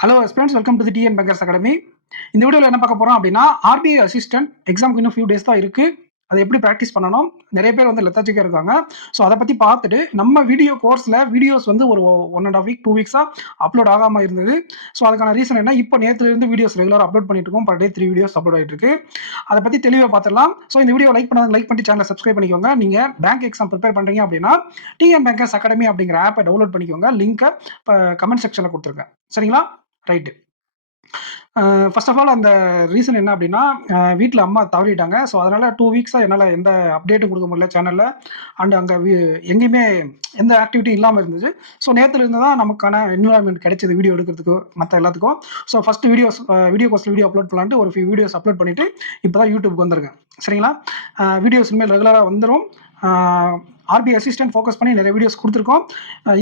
Hello friends, welcome to the TN bankers academy. இந்த வீடியோவில் என்ன பார்க்க போகிறோம் அப்படின்னா, ஆர்பிஐ அசிஸ்டன்ட் எக்ஸாமுக்கு இன்னும் ஃபியூ டேஸ் தான் இருக்குது. அதை எப்படி ப்ராக்டிஸ் பண்ணணும், நிறைய பேர் வந்து லெத்தாச்சிக்காக இருக்காங்க. ஸோ அதை பற்றி பார்த்துட்டு நம்ம வீடியோ கோர்ஸில் வீடியோஸ் வந்து ஒரு 1.5 வீக் 2 வீக்ஸாக அப்லோட் ஆகாமல் இருந்தது. ஸோ அதுக்கான ரீசன் என்ன, இப்போ நேற்றுலேருந்து வீடியோஸ் ரெகுலராக அப்லோட் பண்ணிட்டு இருக்கோம். பர் டே 3 வீடியோஸ் அப்லோட் ஆகிட்டு இருக்கு. அதை பற்றி தெளிவாக பார்த்துடலாம். ஸோ இந்த வீடியோ லைக் பண்ணி சேனலை சப்ஸ்கிரைப் பண்ணிக்கோங்க. நீங்கள் பேங்க் எக்ஸாம் ப்ரிப்பேர் பண்ணுறீங்க அப்படின்னா டிஎன் பேங்கர்ஸ் அகாடமி அப்படிங்கிற ஆப்பை டவுன்லோட் பண்ணிக்கோங்க. லிங்க்கை இப்போ கமெண்ட் செக்ஷனில் கொடுத்துருக்கேன். சரிங்களா? ரைட்டு. ஃபர்ஸ்ட் ஆஃப் ஆல் அந்த ரீசன் என்ன அப்படின்னா, வீட்டில் அம்மா தவறிட்டாங்க. ஸோ அதனால் 2 வீக்ஸாக என்னால் எந்த அப்டேட்டும் கொடுக்க முடியல சேனலில். அண்ட் அங்கே எங்கேயுமே எந்த ஆக்டிவிட்டி இல்லாமல் இருந்துச்சு. ஸோ நேற்றுலேருந்து தான் நமக்கான என்விரான்மெண்ட் கிடைச்சது வீடியோ எடுக்கிறதுக்கு மற்ற எல்லாத்துக்கும். ஸோ ஃபஸ்ட்டு வீடியோ கோர்ஸில் வீடியோ அப்லோட் பண்ணலான்ட்டு ஒரு ஃபியூ வீடியோஸ் அப்லோட் பண்ணிவிட்டு இப்போ தான் யூடியூப்க்கு வந்திருக்கேன். சரிங்களா? வீடியோஸ் இனிமேல் ரெகுலராக வந்துடும். ஆர்பிஐ அசிஸ்டன்ட் ஃபோக்கஸ் பண்ணி நிறைய வீடியோஸ் கொடுத்துருக்கோம்.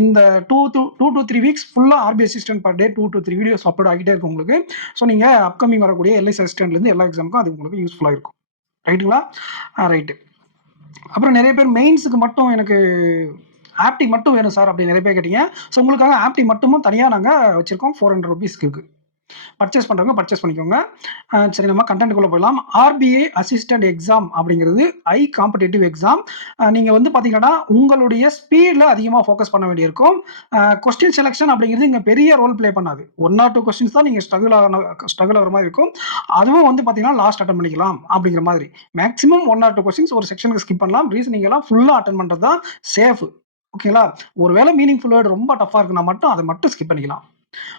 இந்த 2 to 3 வீக்ஸ் ஃபுல்லாக RBI assistant per day 2 to 3 videos upload ஆகிட்டே இருக்கும் உங்களுக்கு. ஸோ நீங்கள் அப்கமிங் வரக்கூடிய எல்ஐசி அசிஸ்டன்ட்லேருந்து எல்லா எக்ஸாமுக்கும் அது உங்களுக்கு யூஸ்ஃபுல்லாக இருக்கும். ரைட்டுங்களா? ரைட்டு. அப்புறம் நிறைய பேர் மெயின்ஸுக்கு மட்டும் எனக்கு ஆப்டி மட்டும் வேணும் சார் அப்படி நிறைய பேர் கேட்டீங்க. ஸோ உங்களுக்காக ஆப்டி மட்டுமும் தனியாக நாங்கள் வச்சுருக்கோம். 400 ரூபீஸ்க்கு இருக்குது. பர்ச்சேஸ் பண்ணுறவங்க பர்ச்சேஸ் பண்ணிக்கோங்க. சரி, நம்ம கண்டென்ட்டுக்குள்ளே போயிடலாம். ஆர்பிஐ அசிஸ்டன்ட் எக்ஸாம் அப்படிங்கிறது காம்படிட்டிவ் எக்ஸாம். நீங்கள் வந்து பார்த்தீங்கன்னா உங்களுடைய ஸ்பீடில் அதிகமாக ஃபோக்கஸ் பண்ண வேண்டியிருக்கும். கொஸ்டின் செலெக்ஷன் அப்படிங்கிறது இங்கே பெரிய ரோல் ப்ளே பண்ணாது. 1 or 2 கொஸ்டின்ஸ் தான் நீங்கள் ஸ்ட்ரகிள் ஆகிற மாதிரி இருக்கும். அதுவும் வந்து பார்த்தீங்கன்னா லாஸ்ட் அட்டன் பண்ணிக்கலாம் அப்படிங்கிற மாதிரி. மேக்ஸிமம் 1 or 2 கொஸ்டின்ஸ் ஒரு செக்ஷனுக்கு ஸ்கிப் பண்ணலாம். ரீசனிங் எல்லாம் ஃபுல்லாக அட்டன் பண்ணுறது தான் சேஃப். ஓகேங்களா? ஒருவேளை மீனிங்ஃபுல் வேர்டு ரொம்ப டஃப்பாக இருக்குன்னா மட்டும் அதை மட்டும் ஸ்கிப் பண்ணிக்கலாம்.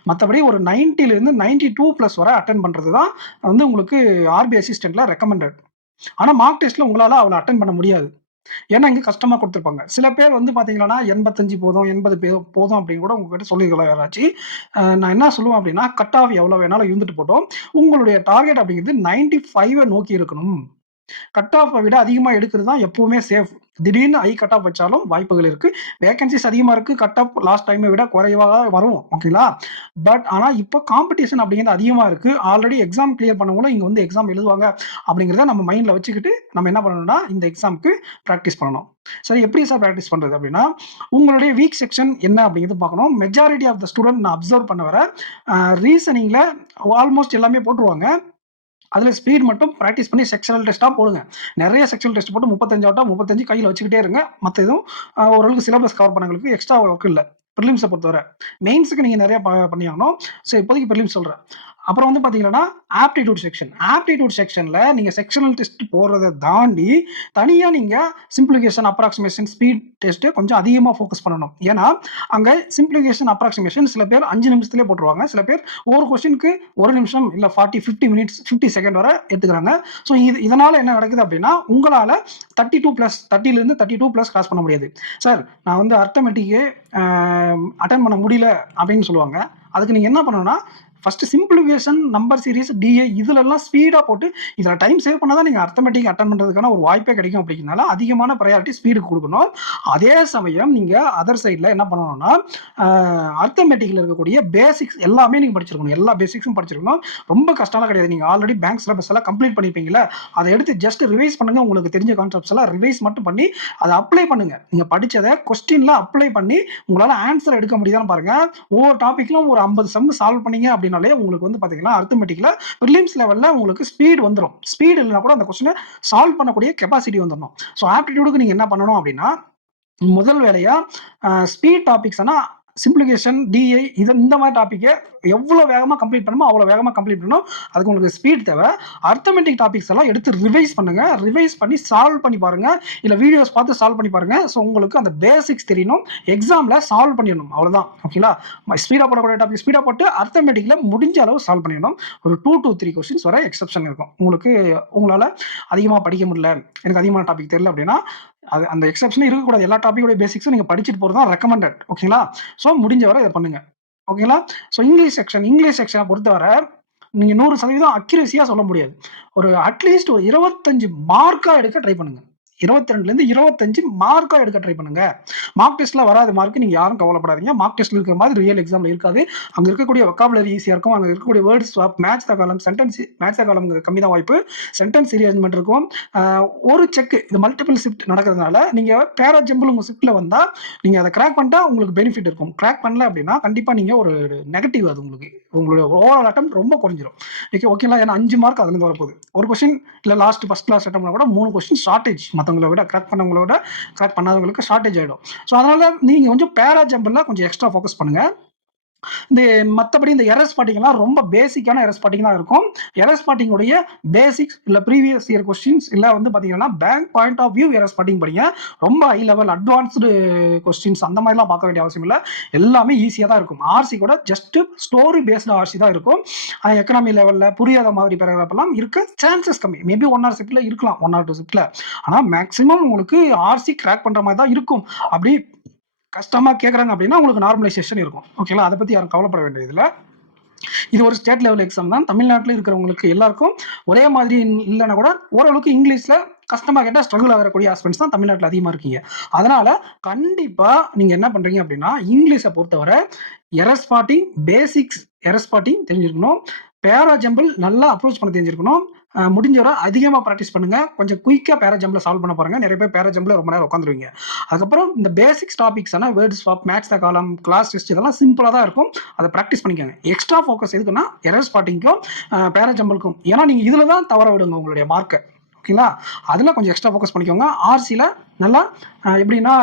மற்றபடி ஒரு 90லேருந்து 92+ வரை அட்டன் பண்ணுறது தான் வந்து உங்களுக்கு ஆர்பிஐ அசிஸ்டன்ட்டில் ரெக்கமெண்டட். ஆனால் மார்க் டெஸ்ட்டில் உங்களால் அவ்வளோ அட்டன் பண்ண முடியாது. ஏன்னா இங்கே கஷ்டமாக கொடுத்துருப்பாங்க. சில பேர் வந்து பார்த்தீங்கன்னா 85 போதும் 80 போதும் அப்படின்னு கூட உங்ககிட்ட சொல்லியிருக்கலாம் யாராச்சும். நான் என்ன சொல்லுவேன் அப்படின்னா, கட் ஆஃப் எவ்வளோ வேணாலும் இருந்துட்டு போட்டோம். உங்களுடைய டார்கெட் அப்படிங்கிறது 95 நோக்கி இருக்கணும். கட் ஆஃபை விட அதிகமாக எடுக்கிறது தான் எப்பவுமே சேஃப். திடீர்னு கட் ஆஃப் வச்சாலும் வாய்ப்புகள் இருக்கு. வேகன்சிஸ் அதிகமாக இருக்கு. கட் ஆஃப் லாஸ்ட் டைமை விட குறைவாக வரும். ஓகேங்களா? பட் ஆனால் இப்போ காம்படிஷன் அப்படிங்கிறது அதிகமாக இருக்கு. ஆல்ரெடி எக்ஸாம் கிளியர் பண்ணவங்களும் இங்கே வந்து எக்ஸாம் எழுதுவாங்க அப்படிங்கிறத நம்ம மைண்டில் வச்சுக்கிட்டு நம்ம என்ன பண்ணணும்னா இந்த எக்ஸாமுக்கு ப்ராக்டிஸ் பண்ணணும். சரி, எப்படி சார் ப்ராக்டிஸ் பண்ணுறது அப்படின்னா, உங்களுடைய வீக் செக்ஷன் என்ன அப்படிங்கிறது பார்க்கணும். மெஜாரிட்டி ஆஃப் த ஸ்டூடெண்ட் நான் அப்சர்வ் பண்ண வர ரீசனிங்கில் ஆல்மோஸ்ட் எல்லாமே போட்டுருவாங்க. அதில் ஸ்பீட் மட்டும் ப்ராக்டிஸ் பண்ணி செக்ஷனல் டெஸ்ட்டாக போடுங்க. நிறைய செக்ஷனல் டெஸ்ட் போட்டு 35 ஆகட்டும் 35 கையில் வச்சுக்கிட்டே இருங்க. மற்ற எதுவும் ஓரளவுக்கு சிலபஸ் கவர் பண்ணவங்களுக்கு எக்ஸ்ட்ரா ஒர்க் இல்லை. ப்ரிலிம்ஸை பொறுத்தவரை மெயின்ஸுக்கு நீங்கள் நிறைய பண்ணியாகணும். சரி, இப்போதைக்கு ப்ரிலிம்ஸ் சொல்கிறேன். அப்புறம் வந்து பார்த்தீங்கன்னா ஆப்டிடியூட் செக்ஷனில் நீங்கள் செக்ஷனல் டெஸ்ட் போடுறதை தாண்டி தனியாக நீங்கள் சிம்பிளிஃபிகேஷன், அப்ராக்சிமேஷன், ஸ்பீட் டெஸ்ட்டு கொஞ்சம் அதிகமாக ஃபோக்கஸ் பண்ணணும். ஏன்னா அங்கே சிம்பிளிஃபிகேஷன், அப்ராக்சிமேஷன் சில பேர் 5 நிமிஷத்துலேயே போட்டுருவாங்க. சில பேர் ஒரு கொஸ்டினுக்கு 1 நிமிஷம் இல்லை 50 மினிட்ஸ் 50 செகண்ட் வரை எடுத்துக்கிறாங்க. ஸோ இதனால் என்ன நடக்குது அப்படின்னா, உங்களால் 30லேருந்து 32+ கிராஸ் பண்ண முடியாது. சார், நான் வந்து அர்த்தமெட்டிக்கு அட்டன் பண்ண முடியல அப்படின்னு சொல்லுவாங்க. அதுக்கு நீங்கள் என்ன பண்ணணும்னா, first simplification, number series, DA இதிலெல்லாம் ஸ்பீடாக போட்டு இதில் டைம் சேவ் பண்ணால் தான் நீங்கள் அர்த்தமெட்டிக் அட்டன் பண்ணுறதுக்கான ஒரு வாய்ப்பே கிடைக்கும். அப்படிங்கிறனால அதிகமான ப்ரையாரிட்டி ஸ்பீடுக்கு கொடுக்கணும். அதே சமயம் நீங்கள் அதர் சைடில் என்ன பண்ணணும்னா, அர்த்தமெட்டிக்கில் இருக்கக்கூடிய பேசிக்ஸ் எல்லாமே நீங்கள் படிச்சிருக்கணும். எல்லா பேசிக்ஸும் படிச்சிருக்கணும். ரொம்ப கஷ்டம்லாம் கிடையாது. நீங்கள் ஆல்ரெடி பேங்க் சிலபஸ் எல்லாம் கம்ப்ளீட் பண்ணியிருப்பீங்களா, அதை எடுத்து ஜஸ்ட் ரிவைஸ் பண்ணுங்கள். உங்களுக்கு தெரிஞ்ச கான்செப்ட்ஸ் எல்லாம் ரிவைஸ் மட்டும் பண்ணி அதை அப்ளை பண்ணுங்கள். நீங்கள் படித்ததை கொஸ்டினில் அப்ளை பண்ணி உங்களால் ஆன்சர் எடுக்க முடியுதான்னு பாருங்கள். ஒவ்வொரு டாப்பிக்லும் ஒரு 50 சம் சால்வ் பண்ணீங்க அப்படின்னாலே உங்களுக்கு வந்து பார்த்தீங்கன்னா அர்த்தமெட்டிக்கில் ப்ரிலிம்ஸ் லெவலில் உங்களுக்கு ஸ்பீட் வந்துடும். ஸ்பீட் இல்லைனா கூட அந்த கொஸ்டினை சால்வ் பண்ணக்கூடிய கெப்பாசிட்டி வந்துடணும். ஸோ ஆப்டிடியூடுக்கு நீங்கள் என்ன பண்ணணும் அப்படின்னா, முதல் வேலையாக ஸ்பீட் டாபிக்ஸ் ஆனால் சிம்பிளிஃபிகேஷன், டிஐ இந்த மாதிரி டாப்பிக்கை எவ்வளோ வேகமாக கம்ப்ளீட் பண்ணணுமோ அவ்வளோ வேகமாக கம்ப்ளீட் பண்ணணும். அதுக்கு உங்களுக்கு ஸ்பீட் தேவை. அர்த்தமெட்டிக் டாபிக்ஸ் எல்லாம் எடுத்து ரிவைஸ் பண்ணுங்கள். ரிவைஸ் பண்ணி சால்வ் பண்ணி பாருங்கள். இல்லை வீடியோஸ் பார்த்து சால்வ் பண்ணி பாருங்கள். ஸோ உங்களுக்கு அந்த பேசிக்ஸ் தெரியணும். எக்ஸாமில் சால்வ் பண்ணிடணும். அவ்வளோதான். ஓகேங்களா? ஸ்பீடாக போடக்கூடிய டாபிக் ஸ்பீடாக போட்டு அர்த்தமெட்டிக்கில் முடிஞ்ச அளவு சால்வ் பண்ணிடணும். ஒரு 2 to 3 கொஸ்டின்ஸ் வரை எக்ஸப்ஷன் இருக்கும். உங்களால் அதிகமாக படிக்க முடியல, எனக்கு அதிகமான டாபிக் தெரியல அப்படின்னா அந்த எக்ஸப்ஷனே இருக்கக்கூடாது. எல்லா டாப்பிக்கோடைய பேசிக்ஸும் நீங்கள் படிச்சுட்டு போகிறது தான் ரெக்கமெண்டட். ஓகேங்களா? ஸோ முடிஞ்ச வரை இதை பண்ணுங்கள். ஓகேங்களா? ஸோ இங்கிலீஷ் செக்ஷனை பொறுத்தவரை நீங்கள் 100% அக்யூரேசியாக சொல்ல முடியாது. ஒரு அட்லீஸ்ட் ஒரு 25 மார்க்காக எடுக்க ட்ரை பண்ணுங்கள். 22லேருந்து 25 மார்க்காக எடுக்க ட்ரை பண்ணுங்க. மார்க் டெஸ்ட்டில் வராத மார்க் நீங்கள் யாரும் கவலைப்படாதீங்க. மார்க் டெஸ்ட்டில் இருக்கிற மாதிரி ரியல் எக்ஸாமில் இருக்காது. அங்கே இருக்கக்கூடிய வொக்காபுலரி ஈஸியாக இருக்கும். அங்கே இருக்கக்கூடிய வேர்ட் ஸ்வாப், மேட்ச் த காலம், சென்டென்ஸ் மேட்ச் த காலம் கம்மி தான் வாய்ப்பு. சென்டென்ஸ் அரேஞ்ச்மெண்ட் இருக்கும். ஒரு செக் இது மல்டிபிள் ஷிஃப்ட் நடக்கிறதுனால நீங்கள் பேரா ஜம்பிள் உங்கள் ஷிஃப்ட்டில் வந்தால் நீங்கள் அதை கிராக் பண்ணிட்டா உங்களுக்கு பெனிஃபிட் இருக்கும். கிராக் பண்ணல அப்படின்னா கண்டிப்பாக நீங்கள் ஒரு நெகட்டிவ் அது உங்களுக்கு உங்களுடைய ஓவரால் அட்டம் ரொம்ப குறைஞ்சிரும். ஓகேங்களா? ஏன்னா 5 மார்க் அதுலேருந்து வரப்போகுது. ஒரு கொஸ்டின் இல்லை ஃபர்ஸ்ட் கிளாஸ் அட்டம் கூட 3 கொஸ்டின் ஷார்ட்டேஜ் மற்றவங்கள விட கிராக் பண்ணவங்கள விட கிராக் பண்ணாதவங்களுக்கு ஷார்ட்டேஜ் ஆகிடும். ஸோ அதனால நீங்கள் கொஞ்சம் பேரா ஜம்பிளில் கொஞ்சம் எக்ஸ்ட்ரா ஃபோக்கஸ் பண்ணுங்கள். மற்றபடி இந்த எரர் ஸ்பாட்டிங்லாம் ரொம்ப பேசிக்கான எரர் ஸ்பாட்டிங் தான் இருக்கும். எரர் ஸ்பாட்டிங்குடைய பேசிக்ஸ் இல்லை ப்ரீவியஸ் இயர் கொஸ்டின்ஸ் இல்லை வந்து பார்த்தீங்கன்னா bank point of view error spotting படிங்க. ரொம்ப ஹை லெவல் அட்வான்ஸ்டு கொஸ்டின்ஸ் அந்த மாதிரிலாம் பார்க்க வேண்டிய அவசியம் இல்லை. எல்லாமே ஈஸியாக தான் இருக்கும். ஆர்சி கூட ஜஸ்ட் ஸ்டோரி பேஸ்டு ஆர்சி தான் இருக்கும். எக்கனாமி லெவலில் புரியாத மாதிரி பேராகிராஃப்லாம் இருக்க சான்சஸ் கம்மி. மேபி 1 or 2 ஷிஃப்ட்டில் இருக்கலாம், 1 or 2 ஷிஃப்ட்டில். ஆனால் மேக்ஸிமம் உங்களுக்கு ஆர்சி கிராக் பண்ணுற மாதிரி தான் இருக்கும். அப்படி கஷ்டமா கேட்குறாங்க அப்படின்னா உங்களுக்கு நார்மலைசேஷன் இருக்கும். ஓகேங்களா? அதை பற்றி யாரும் கவலைப்பட வேண்டியதில்லை. இது ஒரு ஸ்டேட் லெவல் எக்ஸாம் தான். தமிழ்நாட்டில் இருக்கிறவங்களுக்கு எல்லாருக்கும் ஒரே மாதிரி இல்லைன்னா கூட ஓரளவுக்கு இங்கிலீஷில் கஷ்டமாக கேட்டால் ஸ்ட்ரகிள் ஆகக்கூடிய ஆஸ்பெக்ட்ஸ் தான் தமிழ்நாட்டில் அதிகமாக இருக்கீங்க. அதனால் கண்டிப்பாக நீங்கள் என்ன பண்ணுறீங்க அப்படின்னா இங்கிலீஷை பொறுத்தவரை error spotting, basics error spotting தெரிஞ்சிருக்கணும். பேரா ஜம்பிள் நல்லா அப்ரோச் பண்ண தெரிஞ்சிருக்கணும். முடிஞ்ச வரை அதிகமாக ப்ராக்டிஸ் பண்ணுங்க. கொஞ்சம் குயிக்காக பேரா ஜம்பில் சால்வ் பண்ண பாருங்க. நிறைய பேர் பேரா ஜம்பில் ரொம்ப நேரம் உட்காந்துருவீங்க. அதுக்கப்புறம் இந்த பேசிக்ஸ் டாபிக்ஸான word swap, match the column, class test இதெல்லாம் சிம்பிளாக தான் இருக்கும். அதை ப்ராக்டிஸ் பண்ணிக்கோங்க. எக்ஸ்ட்ரா ஃபோக்கஸ் எதுக்குன்னா எரர் ஸ்பாட்டிங்க்கும் பேரா ஜம்பிளுக்கும். ஏன்னா நீங்கள் இதில் தான் தவற விடுங்க உங்களுடைய மார்க்கை. ஓகேங்களா? அதில் கொஞ்சம் எக்ஸ்ட்ரா ஃபோக்கஸ் பண்ணிக்கோங்க. ஆர்சியில் நல்லா எப்படின்னா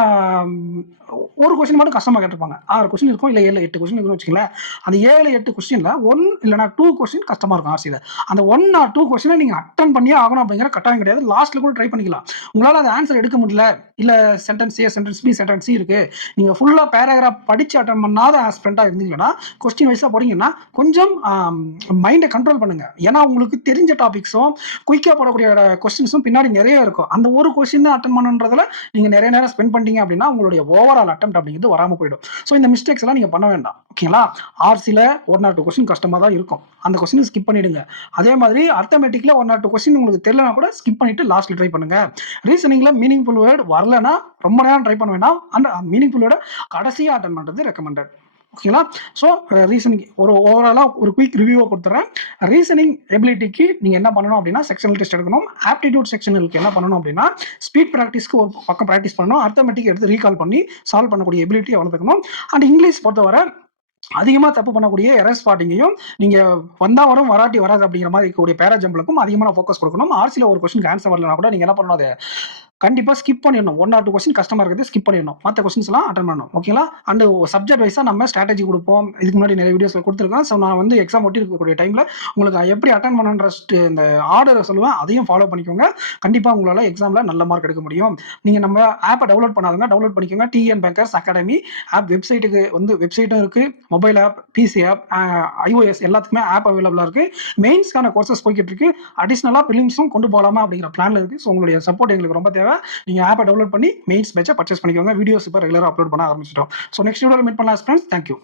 ஒரு கொஸ்டின் மட்டும் கஷ்டமாக கேட்டிருப்பாங்க. 6 கொஸ்டின் இருக்கும், இல்லை 7, 8 கொஸ்டின் இருக்குன்னு வச்சுக்கல. அந்த 7, 8 கொஸ்டினில் 1 இல்லைனா 2 கொஸ்டின் கஷ்டமாக இருக்கும் ஆர்சியில். அந்த 1 or 2 கொஸ்டினை நீங்கள் அட்டன் பண்ணியே ஆகணும் அப்படிங்கிற கட்டாயம் கிடையாது. லாஸ்ட்டில் கூட ட்ரை பண்ணிக்கலாம். உங்களால் அந்த ஆன்சர் எடுக்க முடியல, இல்லை சென்டென்ஸ் ஏ, சென்டென்ஸ் பி, சென்டென்ஸ் சி இருக்குது, நீங்கள் ஃபுல்லாக பேராகிராஃப் படித்து அட்டன் பண்ணாத ஆஸ்பிரண்ட்டாக இருந்தீங்கன்னா கொஸ்டின் வைஸாக போனீங்கன்னா கொஞ்சம் மைண்டை கண்ட்ரோல் பண்ணுங்கள். ஏன்னா உங்களுக்கு தெரிஞ்ச டாபிக்ஸும் குயிக்காக போடக்கூடிய கொஸ்டின்ஸும் பின்னாடி நிறைய இருக்கும். அந்த ஒரு கொஸ்டின் அட்டன் பண்ணுன்றதுல நீங்கள் நிறைய நேரம் ஸ்பெண்ட் பண்ணிட்டீங்க அப்படின்னா உங்களுடைய ஓவரால் அட்டெம்ப்ட் அப்படிங்கிறது வராமல் போயிடும். ஸோ இந்த மிஸ்டேக்ஸ் எல்லாம் நீங்கள் பண்ண வேண்டாம். ஓகேங்களா? ஆர்சியில் 1 or 2 கொஸ்டின் கஷ்டமாக தான் இருக்கும். அந்த கொஸ்டின் ஸ்கிப் பண்ணிடுங்க. அதே மாதிரி அர்த்தமெட்டிக்கில் 1 or 2 கொஸ்டின் உங்களுக்கு தெரியலனா கூட ஸ்கிப் பண்ணிட்டு லாஸ்ட்டில் ட்ரை பண்ணுங்க. ரீசனிங்கில் மீனிங்ஃபுல் வேர்டு வரலன்னா ரொம்ப நேரம் ட்ரை பண்ண வேண்டாம். அந்த மீனிங்ஃபுல் வேர்டை கடைசியாக அட்டன் பண்ணுறது ரெக்கமெண்டட். ஓகேங்களா? ஸோ ரீசனிங் ஒரு ஓவராலாக ஒரு குயிக் ரிவ்யூவை கொடுத்துட்றேன். ரீசனிங் எபிலிட்டிக்கு நீங்கள் என்ன பண்ணணும் அப்படின்னா செக்ஷனல் டெஸ்ட் எடுக்கணும். ஆப்டிடியூட் செக்ஷனலுக்கு என்ன பண்ணணும் அப்படின்னா ஸ்பீட் ப்ராக்டிஸ்க்கு ஒரு பக்கம் ப்ராக்டிஸ் பண்ணணும். அர்த்தமெட்டிக் எடுத்து ரீகால் பண்ணி சால்வ் பண்ணக்கூடிய எபிலிட்டியை வளர்த்துக்கணும். அண்ட் இங்கிலீஷ் பொறுத்தவரை அதிகமாக தப்பு பண்ணக்கூடிய எரர் ஸ்பாட்டிங்கையும் நீங்கள் வந்தால் வரும் வராட்டி வராது அப்படிங்கிற மாதிரி இருக்கக்கூடிய பேரா ஜம்பிளுக்கும் அதிகமான ஃபோக்கஸ் கொடுக்கணும். ஆர்சியில் ஒரு கொஸ்டின் ஆன்சர் வரலனா கூட நீங்கள் என்ன பண்ணணும், அதை கண்டிப்பாக ஸ்கிப் பண்ணிடணும். 1 or 2 கொஸ்டின் கஷ்டமாக இருக்குது, ஸ்கிப் பண்ணிடணும். மற்ற கொஸ்டின்ஸ்லாம் அட்டன் பண்ணணும். ஓகேங்களா? அண்ட் சப்ஜெக்ட் வைஸாக நம்ம ஸ்ட்ராட்டஜி கொடுப்போம். இதுக்கு முன்னாடி நிறைய வீடியோஸில் கொடுத்துருக்கேன். ஸோ நான் வந்து எக்ஸாம் ஒட்டி இருக்கக்கூடிய டைமில் உங்களுக்கு எப்படி அட்டன் பண்ணுன்ற இந்த ஆர்டரை சொல்லுவேன். அதையும் ஃபாலோ பண்ணிக்கோங்க. கண்டிப்பாக உங்களால் எக்ஸாமில் நல்ல மார்க் எடுக்க முடியும். நீங்கள் நம்ம ஆப்பை டவுன்லோட் பண்ணாதுங்க, டவுன்லோட் பண்ணிக்கோங்க. டிஎன் பேங்கர்ஸ் அகாடமி ஆப் வெப்சைட்டுக்கு வந்து வெப்சைட்டும் இருக்குது, mobile app, PC app, iOS எல்லாத்துக்குமே ஆப் அவைலபிளாக இருக்குது. மெயின்ஸ்க்கான கோர்சஸ் போய்கிட்டு இருக்கு. அடிஷ்னலாக ப்ரிலிம்ஸும் கொண்டு போகலாமா அப்படிங்கிற பிளானில் இருக்குது. ஸோ உங்களுடைய சப்போர்ட் எங்களுக்கு ரொம்ப தேவை. நீங்கள் ஆப்பை டவுன்லோட் பண்ணி மெயின்ஸ் பேட்சை பர்ச்சேஸ் பண்ணிக்கோங்க. வீடியோஸ் இப்போ ரெகுலராக அப்லோட் பண்ண ஆரம்பிச்சிட்டோம். ஸோ நெக்ஸ்ட் வீடியோவில் மீட் பண்ணலாம் ஃப்ரெண்ட்ஸ். தேங்க்யூ.